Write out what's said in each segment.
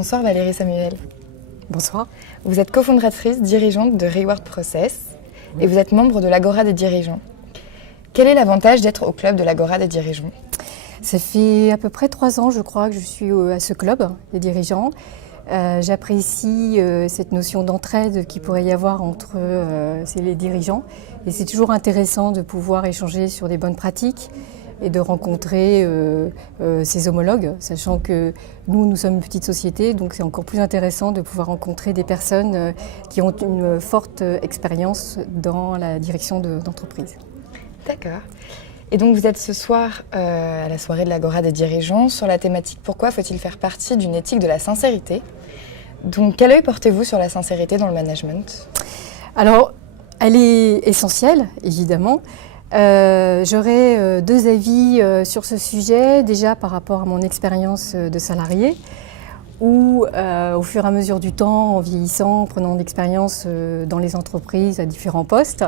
Bonsoir Valérie Samuel. Bonsoir. Vous êtes cofondatrice, dirigeante de Reward Process et vous êtes membre de l'Agora des dirigeants. Quel est l'avantage d'être au club de l'Agora des dirigeants? Ça fait à peu près 3 ans, je crois, que je suis à ce club des dirigeants. J'apprécie cette notion d'entraide qu'il pourrait y avoir entre les dirigeants. Et c'est toujours intéressant de pouvoir échanger sur des bonnes pratiques et de rencontrer ses homologues, sachant que nous sommes une petite société, donc c'est encore plus intéressant de pouvoir rencontrer des personnes qui ont une forte expérience dans la direction d'entreprise. D'accord. Et donc vous êtes ce soir à la soirée de l'Agora des dirigeants sur la thématique « Pourquoi faut-il faire partie d'une éthique de la sincérité ?» Donc quel œil portez-vous sur la sincérité dans le management? Alors, elle est essentielle, évidemment. J'aurais 2 avis sur ce sujet, déjà par rapport à mon expérience de salarié, où au fur et à mesure du temps, en vieillissant, en prenant d'expérience dans les entreprises à différents postes,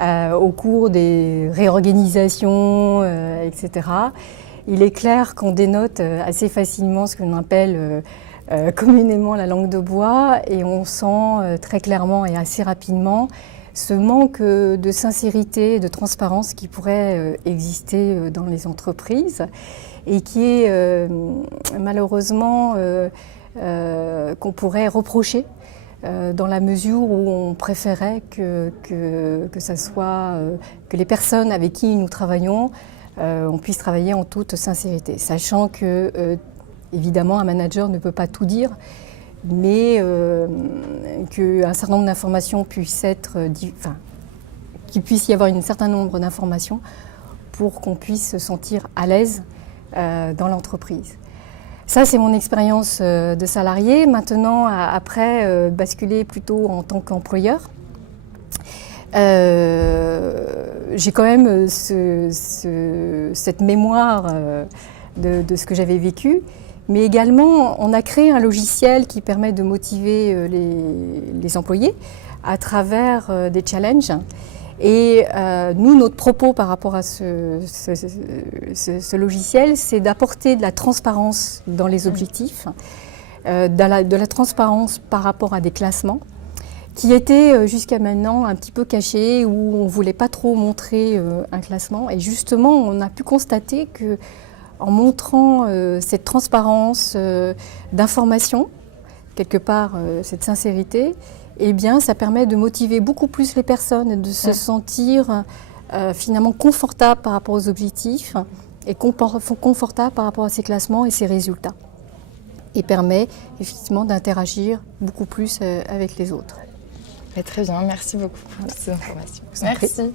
au cours des réorganisations, etc., il est clair qu'on dénote assez facilement ce que l'on appelle communément la langue de bois, et on sent très clairement et assez rapidement ce manque de sincérité et de transparence qui pourrait exister dans les entreprises et qui est malheureusement qu'on pourrait reprocher dans la mesure où on préférait que les personnes avec qui nous travaillons, on puisse travailler en toute sincérité, sachant que évidemment un manager ne peut pas tout dire, mais qu'un certain nombre d'informations puissent être, qu'il puisse y avoir un certain nombre d'informations pour qu'on puisse se sentir à l'aise dans l'entreprise. Ça, c'est mon expérience de salarié. Maintenant, après, basculer plutôt en tant qu'employeur. J'ai quand même cette mémoire de ce que j'avais vécu. Mais également, on a créé un logiciel qui permet de motiver les employés à travers des challenges. Et nous, notre propos par rapport à ce logiciel, c'est d'apporter de la transparence dans les objectifs, de la transparence par rapport à des classements, qui étaient jusqu'à maintenant un petit peu cachés, où on ne voulait pas trop montrer un classement. Et justement, on a pu constater que en montrant cette transparence d'information, quelque part cette sincérité, eh bien, ça permet de motiver beaucoup plus les personnes et de se sentir finalement confortables par rapport aux objectifs et confortables par rapport à ces classements et ces résultats. Et permet effectivement d'interagir beaucoup plus avec les autres. Très bien, merci beaucoup pour ces informations. Merci.